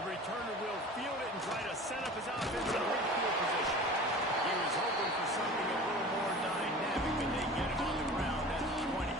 Returner will field it and try to set up his offense in midfield position. He was hoping for something a little more dynamic, but they get him on the ground at the 20.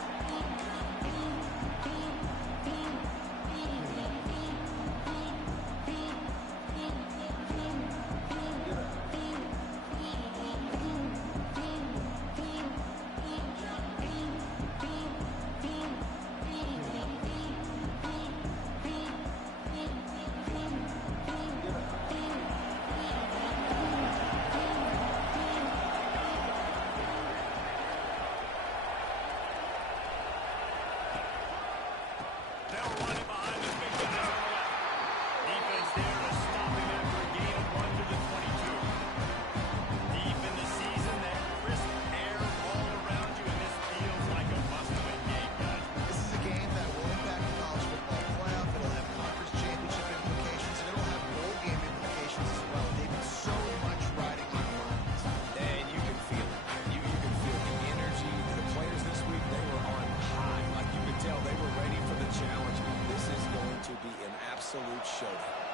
Absolute showdown.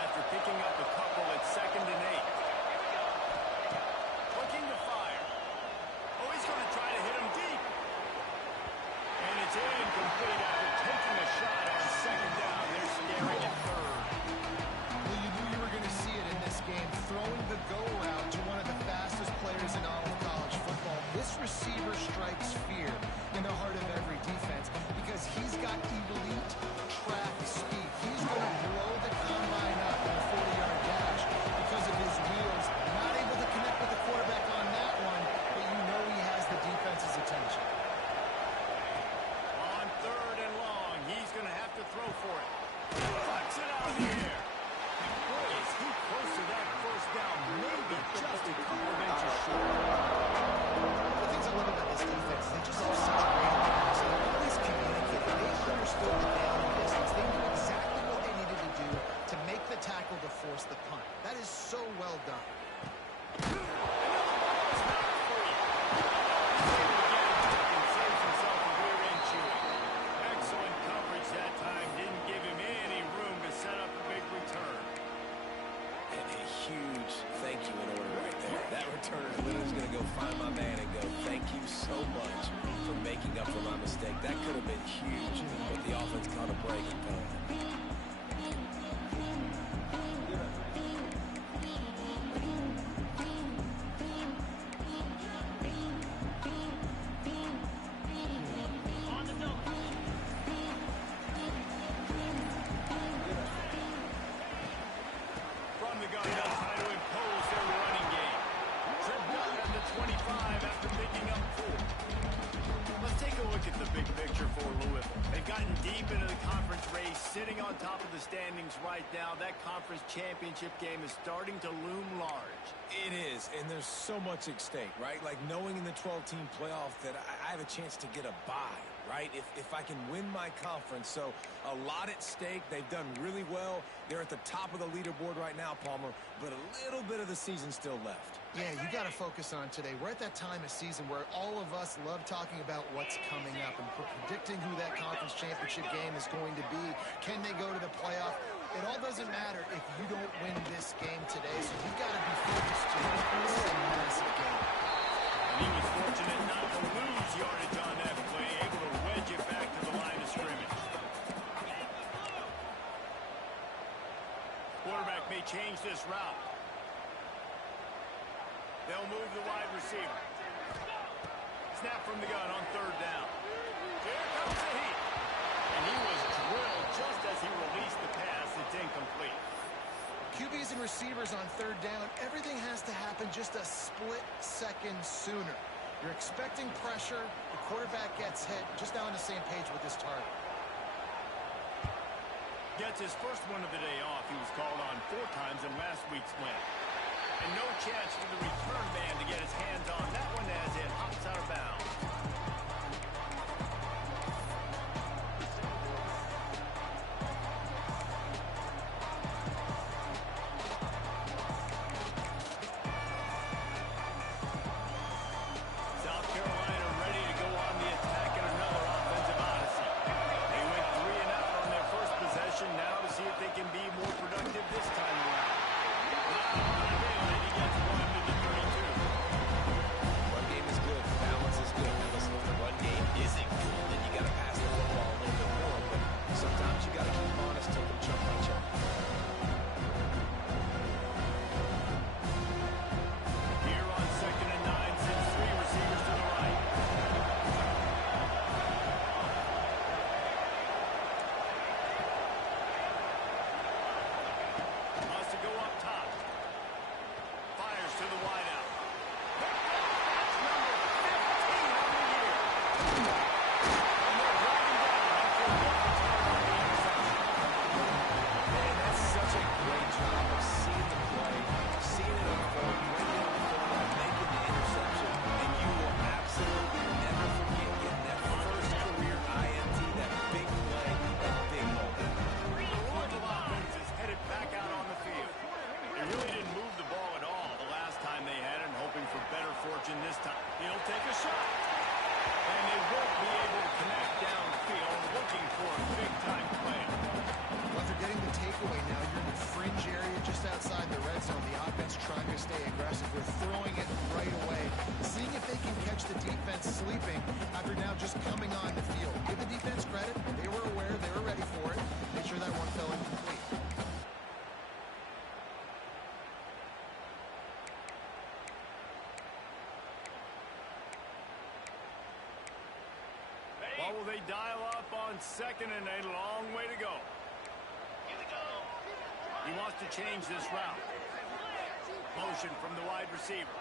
After picking up a couple at 2nd and 8. Looking to fire. Oh, he's going to try to hit him deep. And it's incomplete after taking a shot on 2nd down. They're staring at 3rd. Well, you knew you were going to see it in this game. Throwing the go route to one of the fastest players in all of college football. This receiver strikes fear in the heart of every defense because he's got elite track speed. He's going to blow the combine up in a 40-yard dash because of his wheels. Not able to connect with the quarterback on that one, but you know he has the defense's attention. On 3rd and long, he's going to have to throw for it. Flex it out of the air. And boy, is he close to that first down. Maybe just a couple of inches short. The things I love about this defense is they just have such great awareness. They're always communicating. They understood the down and distance. They knew exactly what they needed to do to make the tackle to force the punt. That is so well done. Excellent coverage that time. Didn't give him any room to set up a big return. And a huge thank you in order right there. That returner is literally going to go find my man and go, thank thank you so much for making up for my mistake. That could have been huge, but the offense caught a break and going. From the gun, they'll try to impose their running game. Tripped up at the 25 after picking up 4. Let's take a look at the big picture for Louisville. They've gotten deep into the conference race, sitting on top of the standings right now. That conference championship game is starting to loom large. It is, and there's so much at stake, right? Like knowing in the 12-team playoff that I have a chance to get a bye, right? If I can win my conference. So a lot at stake. They've done really well. They're at the top of the leaderboard right now, Palmer, but a little bit of the season still left. Yeah, you got to focus on today. We're at that time of season where all of us love talking about what's coming up and predicting who that conference championship game is going to be. Can they go to the playoff? It all doesn't matter if you don't win this game today, so you've got to be focused too. This is a massive game. And he was fortunate not to lose yardage on that play, able to wedge it back to the line of scrimmage. Quarterback may change this route. They'll move the wide receiver. Snap from the gun on 3rd down. Here comes the heat. And he was drilled just as he released the pass. It's incomplete. QBs and receivers on 3rd down, everything has to happen just a split second sooner. You're expecting pressure. The quarterback gets hit. Just now on the same page with his target. Gets his first one of the day off. He was called on 4 times in last week's win. And no chance for the return man to get his hands on that one as it hops out of bounds. South Carolina ready to go on the attack in another offensive odyssey. They went 3 and out on their first possession. Now to see if they can be more productive this time around. He gets 1 to the 32. Run game is good. Balance is good. Now listen, if the run game isn't good, then you got to pass the football a little bit more. But sometimes you got to keep honest, take them chunk by chunk. Here on 2nd and 9, sends 3 receivers to the right. Wants to go up top. Fires to the wideout. That's number 15 on the year. And they're driving down after 1 turn on the interception. Man, that's such a great job of seeing the play, seeing it unfold, bringing it forward, making the interception, and you will absolutely never forget getting that first career INT, that big play, that big moment. The Louisville offense is headed back out on the field. They really didn't move the ball at all the last time they had it, and hoping for better fortune this time. He'll take a shot. And they won't be able to connect downfield, looking for a big-time play. Well, after getting the takeaway now, you're in the fringe area just outside the red zone. The offense trying to stay aggressive. We're throwing it right away, seeing if they can catch the defense sleeping after now just coming on the field. Give the defense credit. They were aware. They were ready for it. Make sure that one fell incomplete. What will they dial up on 2nd and a long way to go? He wants to change this route. Motion from the wide receiver.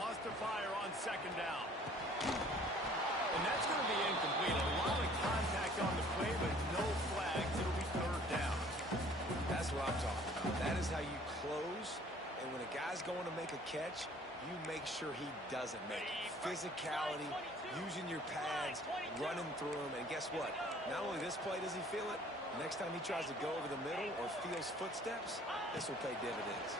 Wants to fire on 2nd down. And that's going to be incomplete. A lot of contact on the play, but no flags. It'll be 3rd down. That's what I'm talking about. That is how you close, and when a guy's going to make a catch, you make sure he doesn't make it. Physicality, using your pads, running through him, and guess what? Not only this play does he feel it, next time he tries to go over the middle or feels footsteps, this will pay dividends.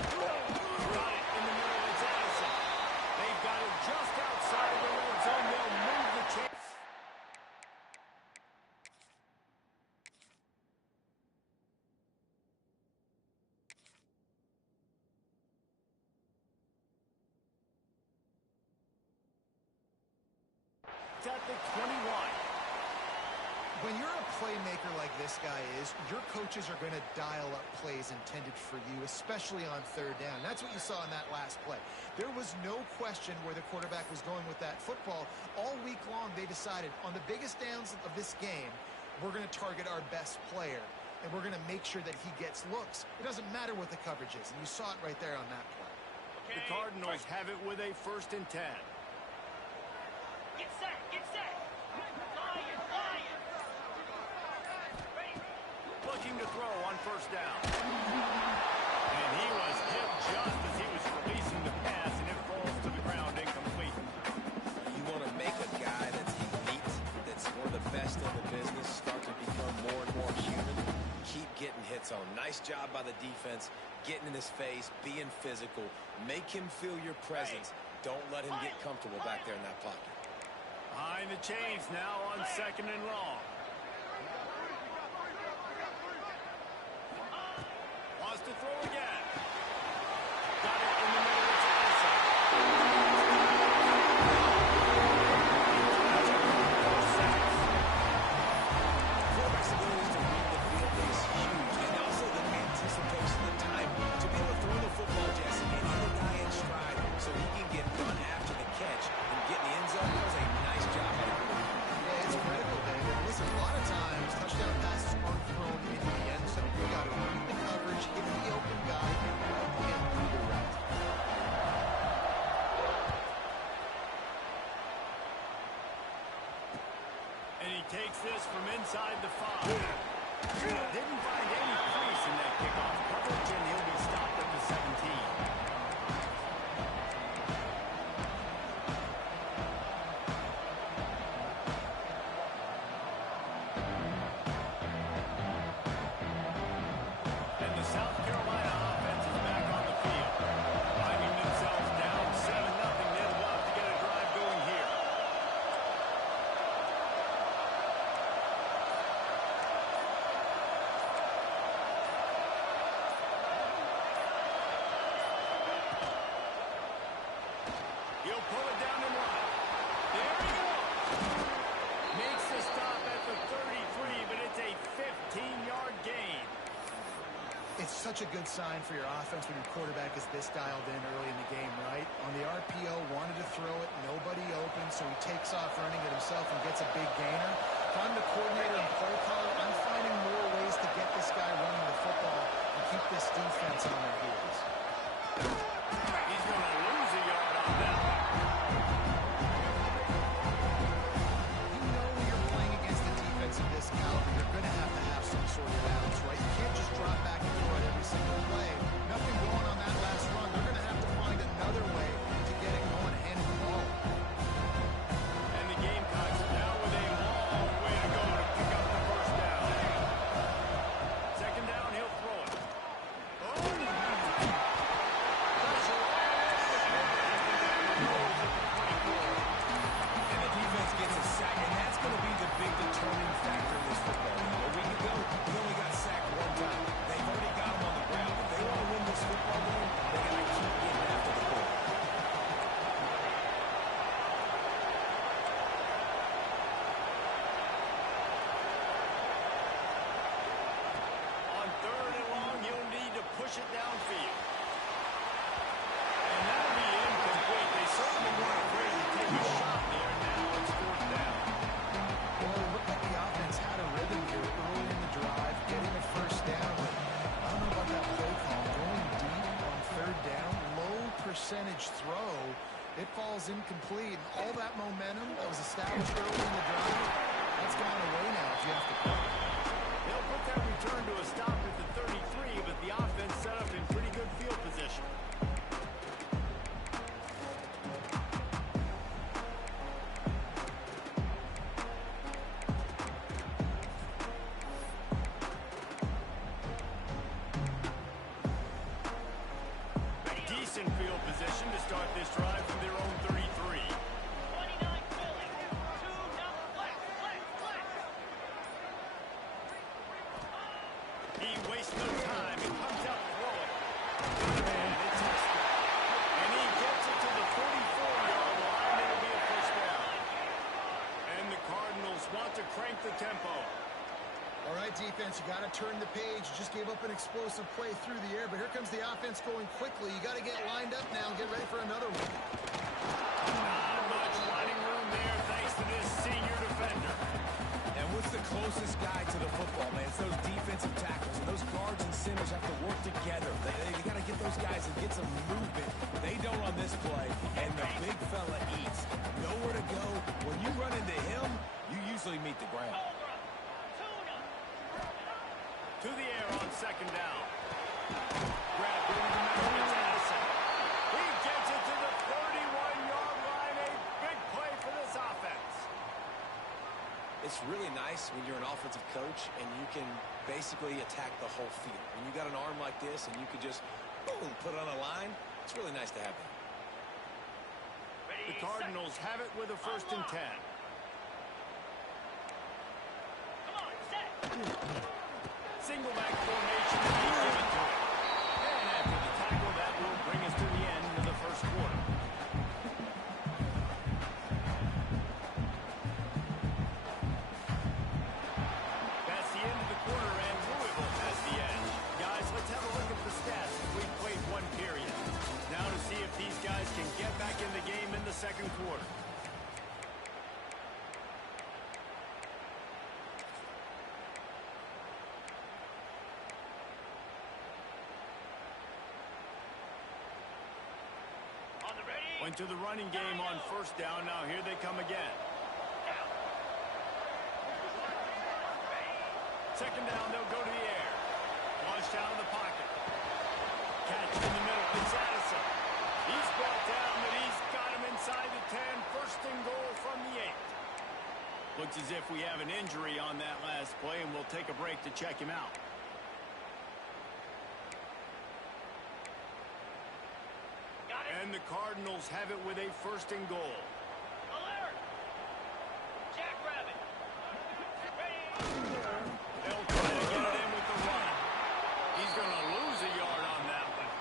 Got it in the middle. It's Addison. They've got it just outside the red zone. They'll move the chain. It's at the 21. When you're a playmaker like this guy is, your coaches are going to dial up plays intended for you, especially on third down. That's what you saw in that last play. There was no question where the quarterback was going with that football. All week long, they decided on the biggest downs of this game, we're going to target our best player, and we're going to make sure that he gets looks. It doesn't matter what the coverage is, and you saw it right there on that play. The Cardinals have it with a 1st and 10. Get set, get set. Looking to throw on 1st down. And he was hit just as he was releasing the pass, and it falls to the ground incomplete. You want to make a guy that's elite, that's one of the best in the business, start to become more and more human. Keep getting hits on. Nice job by the defense, getting in his face, being physical. Make him feel your presence. Don't let him get comfortable back there in that pocket. Behind the chains now on 2nd and long. Wants to throw again. Got it in the middle of the outside. Quarterback's ability to read the field is huge, and also the anticipation, the time to be able to throw the football, Jesse, and hit the guy in stride so he can get done after the catch and get in the end zone. That was a nice job by the quarterback. Yeah, it's critical, David. Listen, a lot of times, touchdown passes aren't thrown into the end zone. You got to read the coverage, hit the open guy, and redirect. And he takes this from inside the 5. Didn't find any crease in that kickoff coverage, and he'll be stopped at the 17. South Carolina offense is back on the field. Finding themselves down 7-0. They'd love to get a drive going here. He'll pull it down and run. There he goes. Makes the stop at the 33, but it's a 15-yard gain. It's such a good sign for your offense when your quarterback is this dialed in early in the game, right? On the RPO, wanted to throw it, nobody open, so he takes off running it himself and gets a big gainer. If I'm the coordinator and play caller, I'm finding more ways to get this guy running the football and keep this defense on their heels. He's going to lose a yard on that one. You know when you're playing against a defense of this caliber, you're going to have some sort of balance, right? You can't just drop back and throw it every single play. Nothing going on that last run. They're going to have to find another way to get it going and handle the ball. And the Gamecocks now with a long way to go to pick up the 1st down. 2nd down, he'll throw it. And the defense gets a sack, and that's going to be the big determining factor in this football game. A week ago, he only got sacked 1 time. They've already got him on the ground. If they want to win this football game, they got to keep getting after the ball. On 3rd and long, he'll need to push it downfield. And that'll be incomplete. They certainly weren't afraid to take a shot there. Now it's 4th down. Well, it looked like the offense had a rhythm here early in the drive, getting a 1st down. But I don't know about that play call. Going deep on 3rd down, low percentage throw. It falls incomplete. And all that momentum that was established early in the drive, that's gone away now if you have to play. They'll put that return to a stop at the 33, but the offense set up in pretty good field position. Decent field position to start this drive from their own 33. 29 Philly. 2 double flex, flex, flex. He wastes no time. He comes out throwing. And it's tested. And he gets it to the 44-yard line. It'll be a 1st down. right, defense. You got to turn the page. You just gave up an explosive play through the air, but here comes the offense going quickly. You got to get lined up now and get ready for another one. Not much running room there thanks to this senior defender. And what's the closest guy to the football, man? It's those defensive tackles, and those guards and centers have to work together. They got to get those guys and get some movement. They don't on this play, and the big fella eats. Nowhere to go. When you run into him, you usually meet the ground. To the air on second down. Grab over the middle. It's Addison. He gets it to the 31-yard line. A big play for this offense. It's really nice when you're an offensive coach and you can basically attack the whole field. When you got an arm like this and you can just, boom, put it on a line, it's really nice to have that. The Cardinals have it with a 1st and 10. Come on, set. Single back formation. And he gives it to him. And after the tackle, that will bring us to the end of the first quarter. That's the end of the quarter, and Louisville has the edge. Guys, let's have a look at the stats. We've played 1 period. Now to see if these guys can get back in the game in the second quarter. On the ready. Went to the running game on 1st down. Now here they come again. Second down, they'll go to the air. Launched out of the pocket. Catch in the middle. It's Addison. He's brought down, but he's got him inside the 10. 1st and goal from the 8. Looks as if we have an injury on that last play, and we'll take a break to check him out. Got it. And the Cardinals have it with a 1st and goal. Alert. Jackrabbit. Ready. They'll try to get it in with the run. He's going to lose a yard on that one.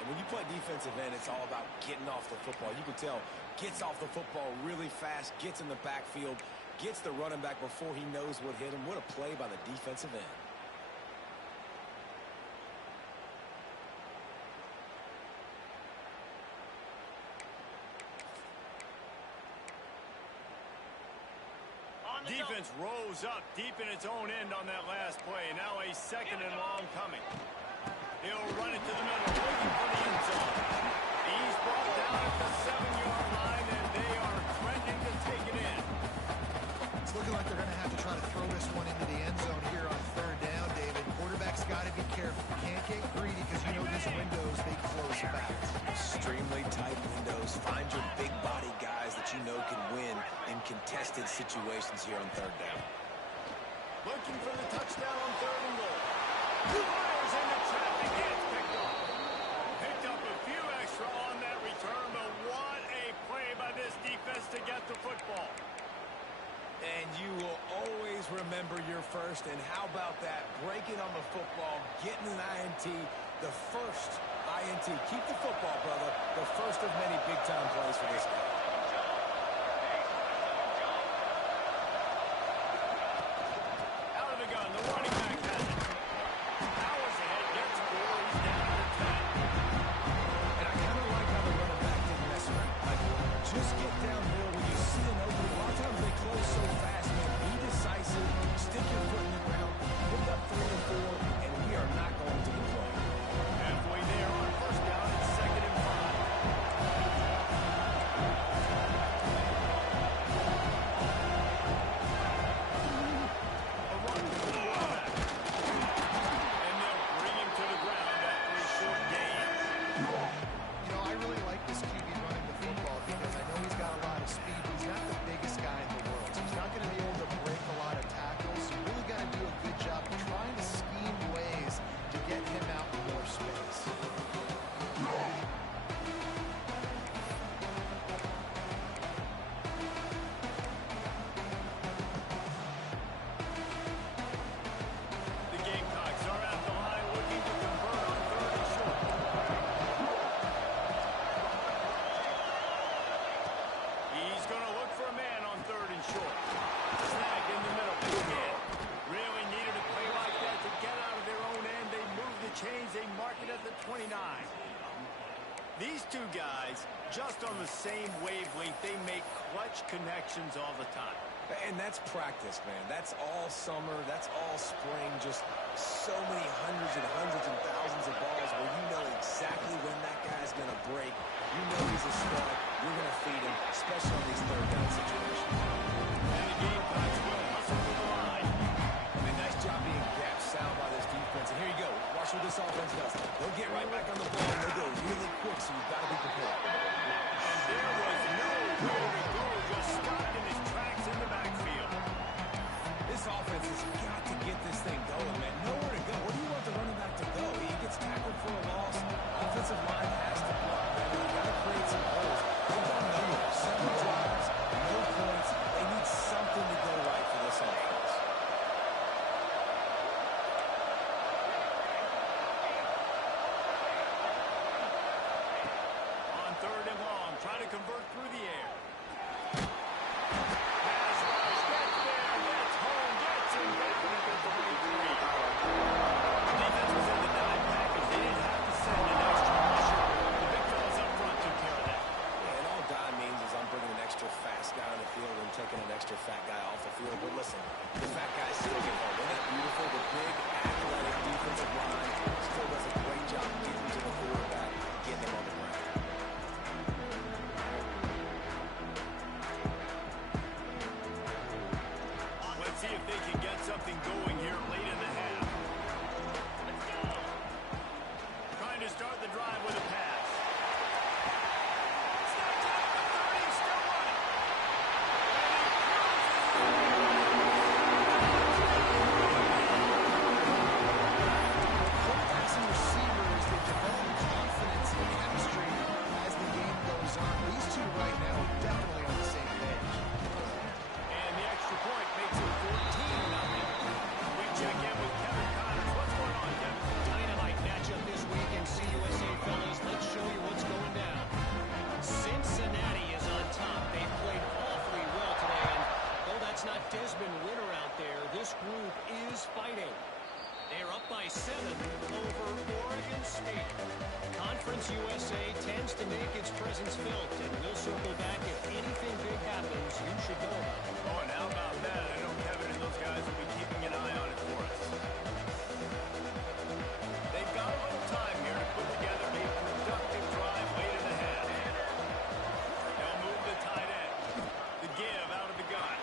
And when you play defensive end, it's all about getting off the football. You can tell, gets off the football really fast, gets in the backfield, gets the running back before he knows what hit him. What a play by the defensive end. On the Defense rose up deep in its own end on that last play. Now a 2nd and long coming. He'll run it to the middle, looking for the end zone. He's brought down at the 7-yard line, and they are threatening to take it in. It's looking like they're going to have to try to throw this one into the end zone here on 3rd down, David. Quarterback's got to be careful. Can't get greedy because you know these windows, they close fast. Extremely tight windows. Find your big body guys that you know can win in contested situations here on 3rd down. Looking for the touchdown on 3rd and goal. Fires into traffic, gets picked up. Picked up a few extra on that return, but what a play by this defense to get the football. And you will always remember your 1st. And how about that? Breaking on the football, getting an INT, the 1st INT. Keep the football, brother. The 1st of many big-time plays for this guy. Out of the gun, the running back has it. Powers ahead, gets 4, he's down to 10. And I kind of like how the running back didn't mess around. Like, just get downhill when you see an opening. A lot of times they close so fast, man. Be decisive, stick your foot in the ground, put up 3 and 4, and we are not going to complain. Halfway there on 1st down, it's 2nd and 5. These two guys, just on the same wavelength, they make clutch connections all the time. And that's practice, man. That's all summer. That's all spring. Just so many hundreds and thousands of balls where you know exactly when that guy's going to break. You know he's a stud. You're going to feed him, especially on these third down situations. And the Gamecocks will hustle to the line. I mean, nice job being gap sound by this defense. And here you go. Watch what this offense does. They'll get right back on the ball, and they'll go really quick, so you've got to be prepared. And there was nowhere to go. Just stopped in his tracks in the backfield. This offense has got to get this thing going, man. Nowhere to go. Where do you want the running back to go? He gets tackled for a loss. Offensive line has to block, man. They've got to create some holes. They've done nowhere. 7 drives, no points. They need something to go right for this offense. On 3rd and long, try to convert through the air. Fast guy on the field and taking an extra fat guy off the field. But listen, the fat guys still get home. Isn't that beautiful? The big, athletic defensive line still does a great job getting to the quarterback, getting him on the ground. Let's see if they can get something going here late in the half. Let's go. Trying to start the drive with a pass. This group is fighting. They're up by 7 over Oregon State. Conference USA tends to make its presence felt, and we'll circle back if anything big happens you should know about. Oh, and how about that? I know Kevin and those guys will be keeping an eye on it for us. They've got a little time here to put together a productive drive late in the half. They'll move the tight end. The give out of the gun.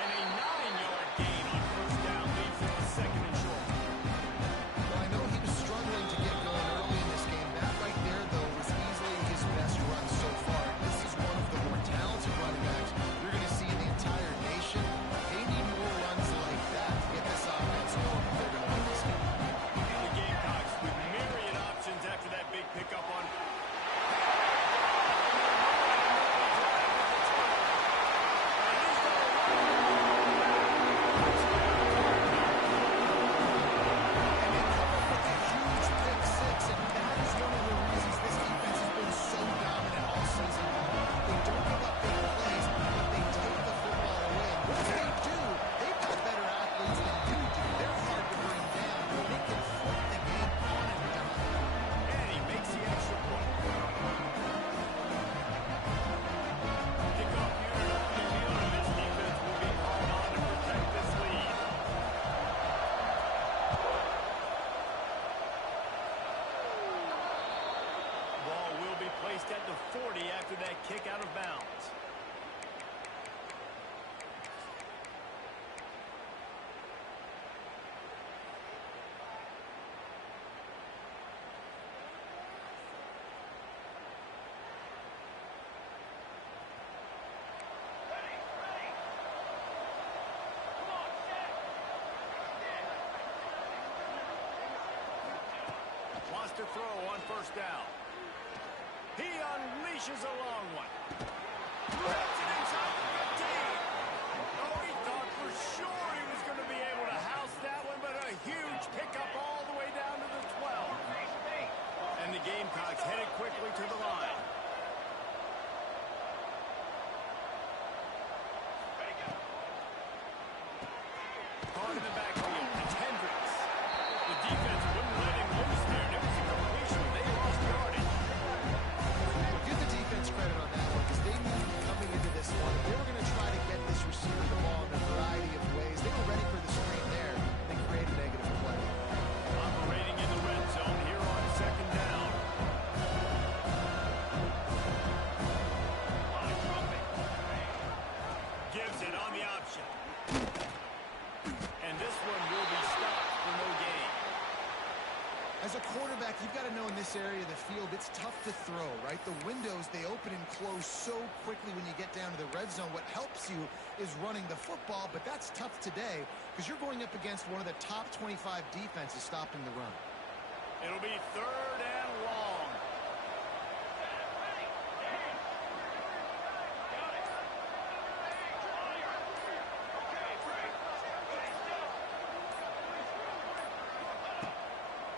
And a 9-yard gain on 1st down leads them to 2nd and short. Well, I know he was struggling to get going early in this game. That right there, though, was easily his best run so far. This is one of the more talented running backs you're going to see in the entire nation. They need more runs like that to get this offense going if they're going to win this game. The Gamecocks with myriad options after that big pickup on. Placed at the 40 after that kick out of bounds. Wants to throw on 1st down. He unleashes a long one. Puts it inside the 15. Oh, he thought for sure he was going to be able to house that one, but a huge pickup all the way down to the 12. And the Gamecocks headed quickly to the line. Caught in the backfield. It's Hendricks. The defense wouldn't let him loose there. It was a completion. They lost yardage. a quarterback, you've got to know in this area of the field, it's tough to throw, right? The windows, they open and close so quickly when you get down to the red zone. What helps you is running the football, but that's tough today because you're going up against one of the top 25 defenses stopping the run. It'll be 3rd and long.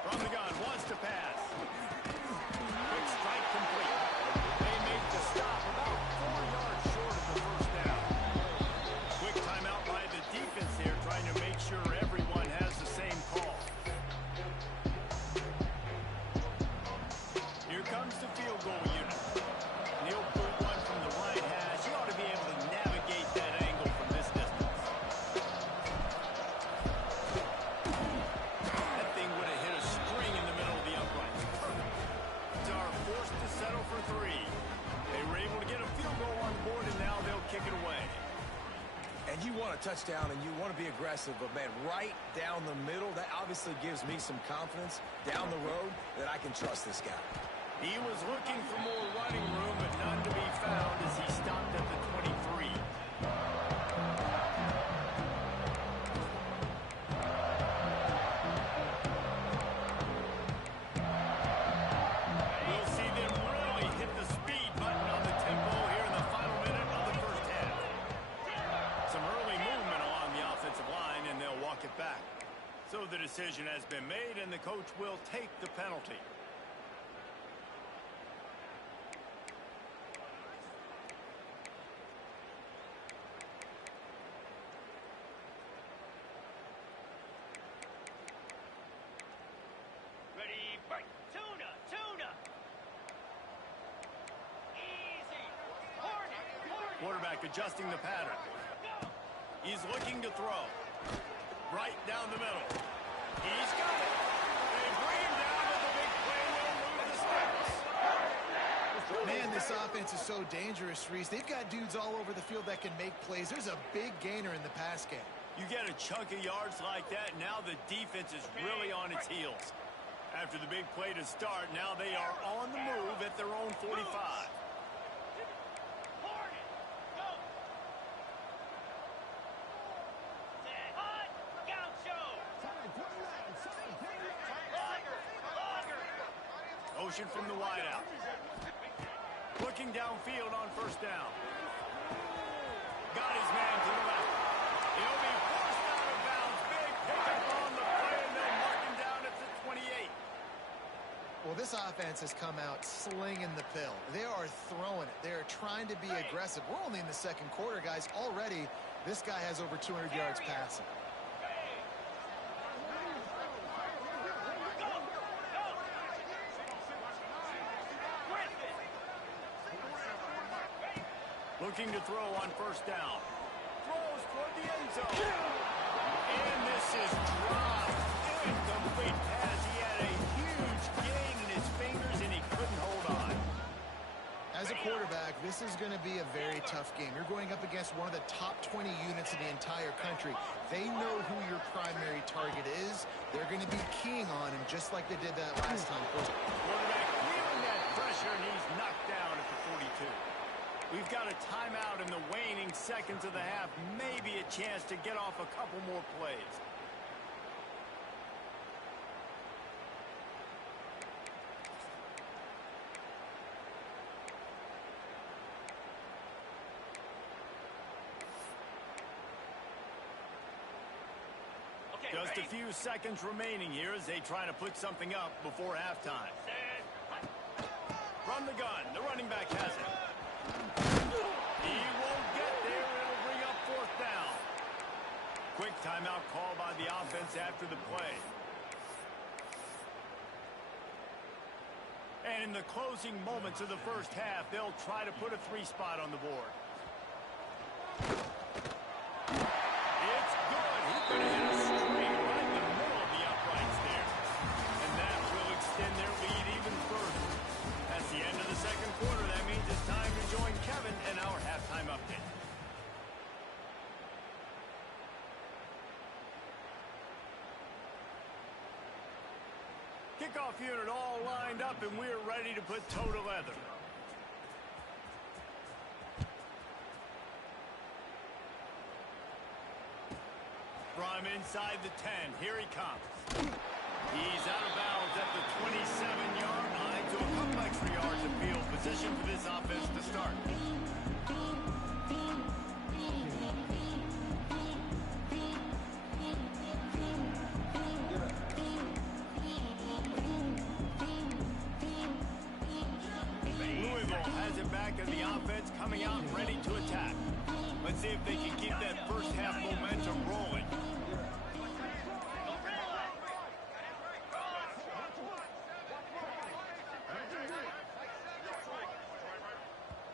From the gun, wants to pass. Quick strike complete. They make the stop about 4 yards short of the first down. Quick timeout by the defense here, trying to make sure everyone has the same call. Here comes the field goal unit. He'll pull one from the right hash. He ought to be able to navigate that angle from this distance. That thing would have hit a string in the middle of the uprights. Are forced to settle for 3. They were able to get a field goal on the board, and now they'll kick it away. And you want a touchdown, and you want to be aggressive, but, man, right down the middle, that obviously gives me some confidence down the road that I can trust this guy. He was looking for more running room, but none to be found as he stopped at the 23. We'll see them really hit the speed button on the tempo here in the final minute of the first half. Some early movement along the offensive line, and they'll walk it back. So the decision has been made, and the coach will take the penalty. Ready, break. Tuna, tuna. Easy. Hornet, hornet. Quarterback adjusting the pattern. Go. He's looking to throw. Right down the middle. He's got it. They bring him down with the big play. Will move the sticks. Man, this offense is so dangerous, Reese. They've got dudes all over the field that can make plays. There's a big gainer in the pass game. You get a chunk of yards like that, now the defense is really on its heels. After the big play to start, now they are on the move at their own 45. Hornet. Go. Hot. Gaucho. Logger. Motion from the wideout. Looking downfield on first down. Got his man to the left. He'll be forced out of bounds. Big pickup on the play, and they'll mark him down at the 28. Well, this offense has come out slinging the pill. They are throwing it. They are trying to be aggressive. We're only in the second quarter, guys. Already, this guy has over 200 yards passing. Looking to throw on first down. Throws toward the end zone. And this is dropped. Incomplete pass. He had a huge gain in his fingers, and he couldn't hold on. As a quarterback, this is going to be a very tough game. You're going up against one of the top 20 units in the entire country. They know who your primary target is. They're going to be keying on him just like they did that last time. Quarterback feeling that pressure, and he's knocked down at the 42. We've got a timeout in the waning seconds of the half. Maybe a chance to get off a couple more plays. Okay, Just a ready? few seconds remaining here as they try to put something up before halftime. Set. From the gun, the running back has it. He won't get there. It'll bring up fourth down. Quick timeout call by the offense after the play. And in the closing moments of the first half, they'll try to put a 3 spot on the board. It's good. He could have hit a string right in the middle of the uprights there. And that will extend their lead even further. That's the end of the second quarter. That means it's time to join Kevin and our halftime update. Kickoff unit all lined up, and we're ready to put toe to leather. From inside the 10, here he comes. He's out of bounds at the 27-yard line to a couple extra yards of field position for this offense to start. Louisville has it back and the offense coming out ready to attack. Let's see if they can keep that first half momentum rolling.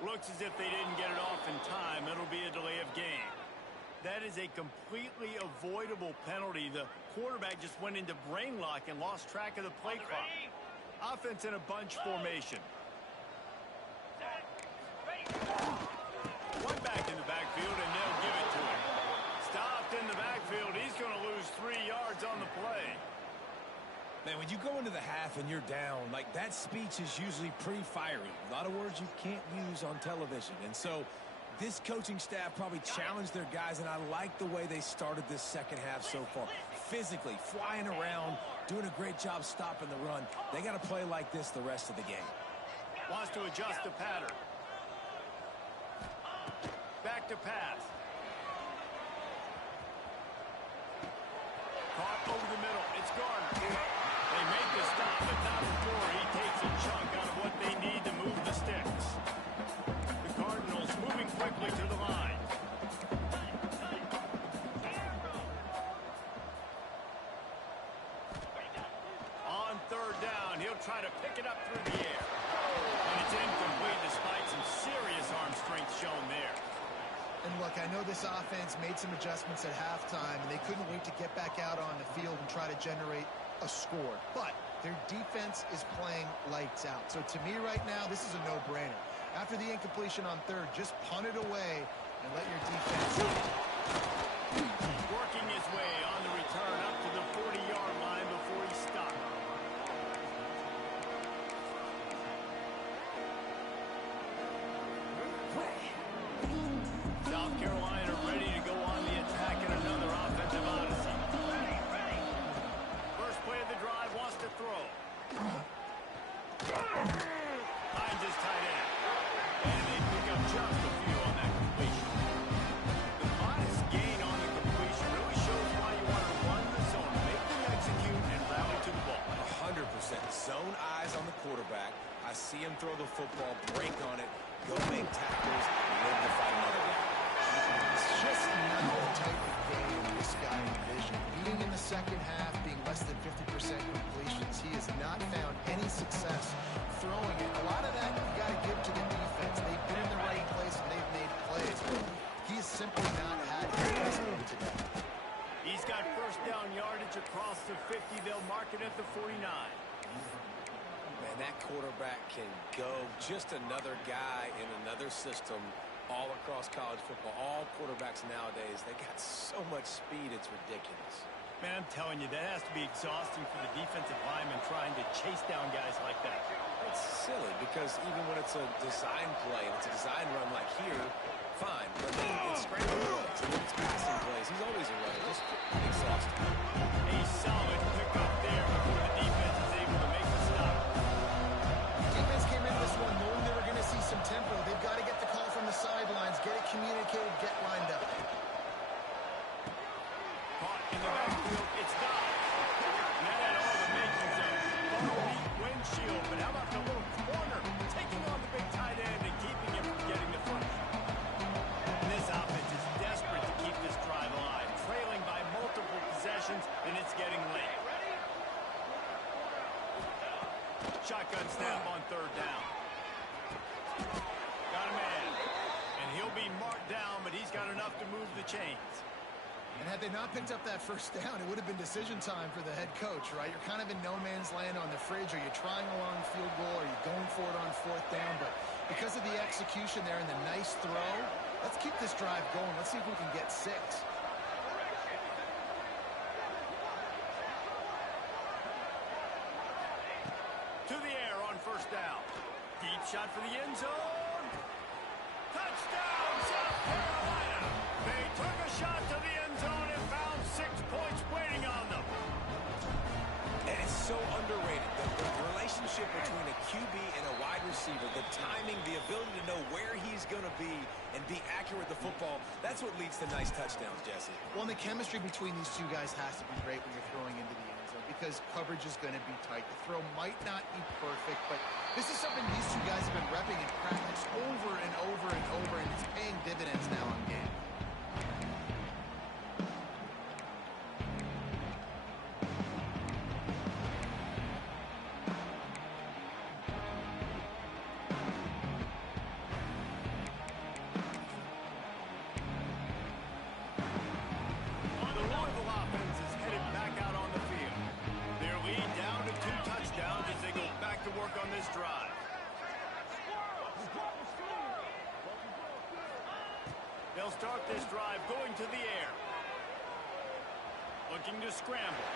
Looks as if they didn't get it off in time. It'll be a delay of game. That is a completely avoidable penalty. The quarterback just went into brain lock and lost track of the play clock. Offense in a bunch formation. One back in the backfield, and they'll give it to him. Stopped in the backfield. He's going to lose 3 yards on the play. Man, when you go into the half and you're down, like that speech is usually pretty fiery. A lot of words you can't use on television. And so this coaching staff probably challenged their guys, and I like the way they started this second half so far. Physically, flying around, doing a great job stopping the run. They got to play like this the rest of the game. Wants to adjust the pattern. Back to pass. Caught over the middle. It's Garner. They make the stop, but not before he takes a chunk out of what they need to move the sticks. The Cardinals moving quickly to the line. On third down, he'll try to pick it up through the air. And it's incomplete despite some serious arm strength shown there. And look, I know this offense made some adjustments at halftime, and they couldn't wait to get back out on the field and try to generate a score. But their defense is playing lights out. So to me right now, this is a no-brainer. After the incompletion on third, just punt it away and let your defense working his way on the return up to the 40-yard line before he stopped. South Carolina ready to go on the attack in another offensive odyssey. First play of the drive, wants to throw. Finds his tight end. And they pick up just a few on that completion. The modest gain on the completion really shows why you want to run the zone, make them execute, and rally to the ball. 100%. Zone eyes on the quarterback. I see him throw the football, break on it, go make tackles, and live to fight another down. It's just not the type of game this guy envisioned. Being in the second half, being less than 50% completions, he has not found any success throwing it. A lot of that you got to give to the defense. They've been in the right place and they've made plays. He has simply not had his best game today. He's got first down yardage across the 50. They'll mark it at the 49. Man, that quarterback can go. Just another guy in another system all across college football. All quarterbacks nowadays, they got so much speed, it's ridiculous. Man, I'm telling you, that has to be exhausting for the defensive lineman trying to chase down guys like that. It's silly because even when it's a design play and it's a design run like here, fine. But then it's scrambling plays and it's passing plays. He's always a runner. Just exhausting. A solid pickup there before the defense is able to make the stop. Defense came into this one knowing they were going to see some tempo. They've got to get the call from the sidelines, get it communicated, get lined up. Caught in the backfield, it's Dobbs. And that had all the makings of weak windshield, but how about the little corner taking on the big tight end and keeping him from getting the first? And this offense is desperate to keep this drive alive, trailing by multiple possessions, and it's getting late. Shotgun snap on third down. Got a man. And he'll be marked down, but he's got enough to move the chains. And had they not picked up that first down, it would have been decision time for the head coach, right? You're kind of in no man's land on the fridge. Are you trying a long field goal? Are you going for it on fourth down? But because of the execution there and the nice throw, let's keep this drive going. Let's see if we can get 6. first down. Deep shot for the end zone. Touchdown, South Carolina. They took a shot to the end zone and found 6 points waiting on them. And it's so underrated. The relationship between a QB and a wide receiver, the timing, the ability to know where he's going to be and be accurate with the football, that's what leads to nice touchdowns, Jesse. Well, and the chemistry between these two guys has to be great when you're throwing into the end zone because coverage is going to be tight. The throw might not be perfect, but this is something these two guys have been repping in practice over and over and over, and it's paying dividends now on game. The Louisville offense is headed back out on the field. Their lead down to 2 touchdowns as they go back to work on this drive. They'll start this drive going to the air. Looking to scramble.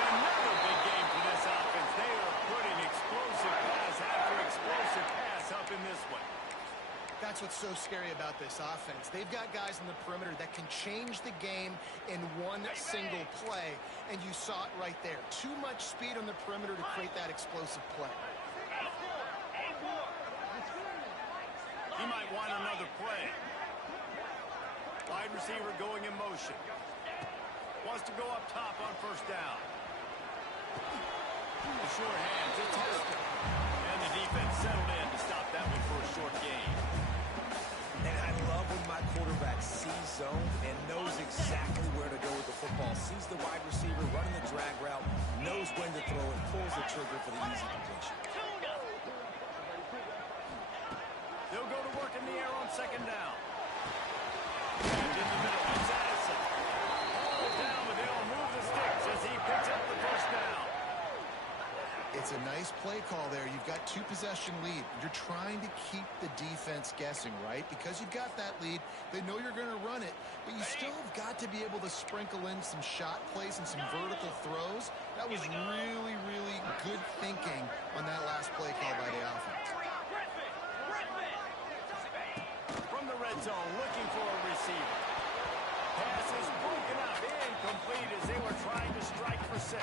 And another big game for this offense. They are putting explosive pass after explosive pass up in this one. That's what's so scary about this offense. They've got guys in the perimeter that can change the game in one single play, and you saw it right there. Too much speed on the perimeter to create that explosive play. He might want another play. Wide receiver going in motion. Wants to go up top on first down. The short hands, a tester. And the defense settled in to stop that one for a short gain. And I love when my quarterback sees zone and knows exactly where to go with the football. Sees the wide receiver running the drag route, knows when to throw it, pulls the trigger for the easy completion. They'll go to work in the air on second down. Back in the middle, it's Addison. Ball down, but they'll move the sticks as he picks up the first down. It's a nice play call there. You've got 2-possession lead. You're trying to keep the defense guessing, right? Because you've got that lead, they know you're going to run it, but you still have got to be able to sprinkle in some shot plays and some vertical throws. That was really, really good thinking on that last play call by the offense. From the red zone, looking for a receiver. Pass is broken up, incomplete as they were trying to strike for 6.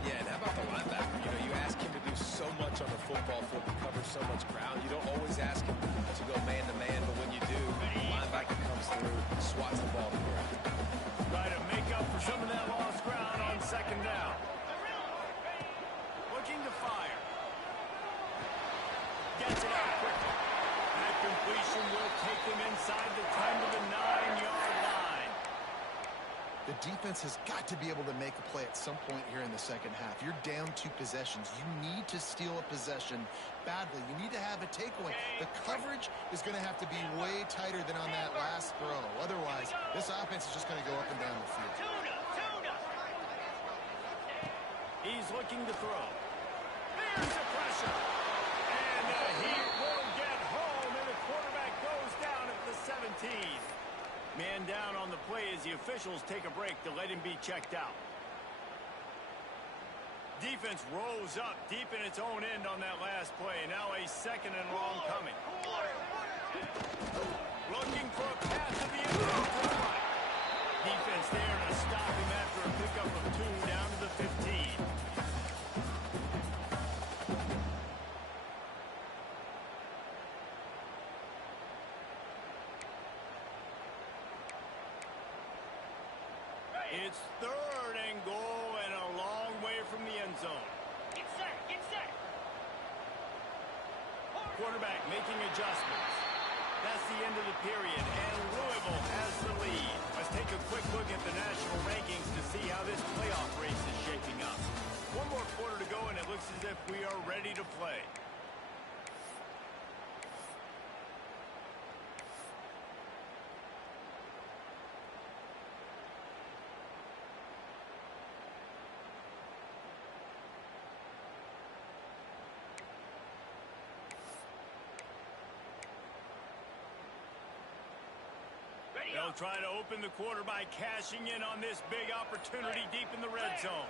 Yeah, and how about the linebacker? You know, you ask him to do so much on the football field to cover so much ground. You don't always ask him to go man-to-man, but when you do, the linebacker comes through, swats the ball to the ground. Try to make up for some of that lost ground on second down. Looking to fire. Gets it out quickly. That completion will take them inside the 10 to the 9-yard line. The defense has got to be able to make a play at some point here in the second half. You're down 2 possessions. You need to steal a possession badly. You need to have a takeaway. The coverage is going to have to be way tighter than on that last throw. Otherwise, this offense is just going to go up and down the field. He's looking to throw. There's the pressure. And he will get home, and the quarterback goes down at the 17. Man down on the play as the officials take a break to let him be checked out. Defense rose up deep in its own end on that last play. Now a second and long coming. Looking for a pass to the end zone to the right. Defense there to stop him after a pickup of 2 down to the 15. It's 3rd and goal and a long way from the end zone. Get set, get set. Quarterback making adjustments. That's the end of the period, and Louisville has the lead. Let's take a quick look at the national rankings to see how this playoff race is shaping up. One more quarter to go, and it looks as if we are ready to play. They'll try to open the quarter by cashing in on this big opportunity deep in the red zone.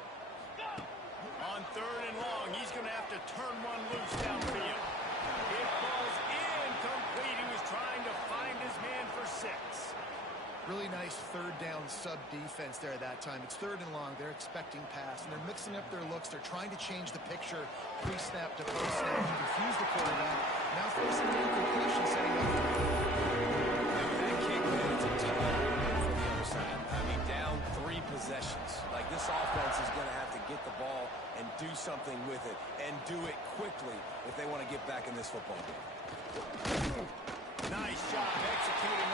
On 3rd and long, he's going to have to turn one loose downfield. It falls incomplete. He was trying to find his man for 6. Really nice 3rd down sub defense there at that time. It's 3rd and long. They're expecting pass, and they're mixing up their looks. They're trying to change the picture pre-snap to post-snap to confuse the quarterback. Now forcing an incompletion, setting up. That kick, man, it's a tough one from the other side. I mean, down 3 possessions. Like, this offense is going to have to get the ball and do something with it, and do it quickly if they want to get back in this football game. Nice job executing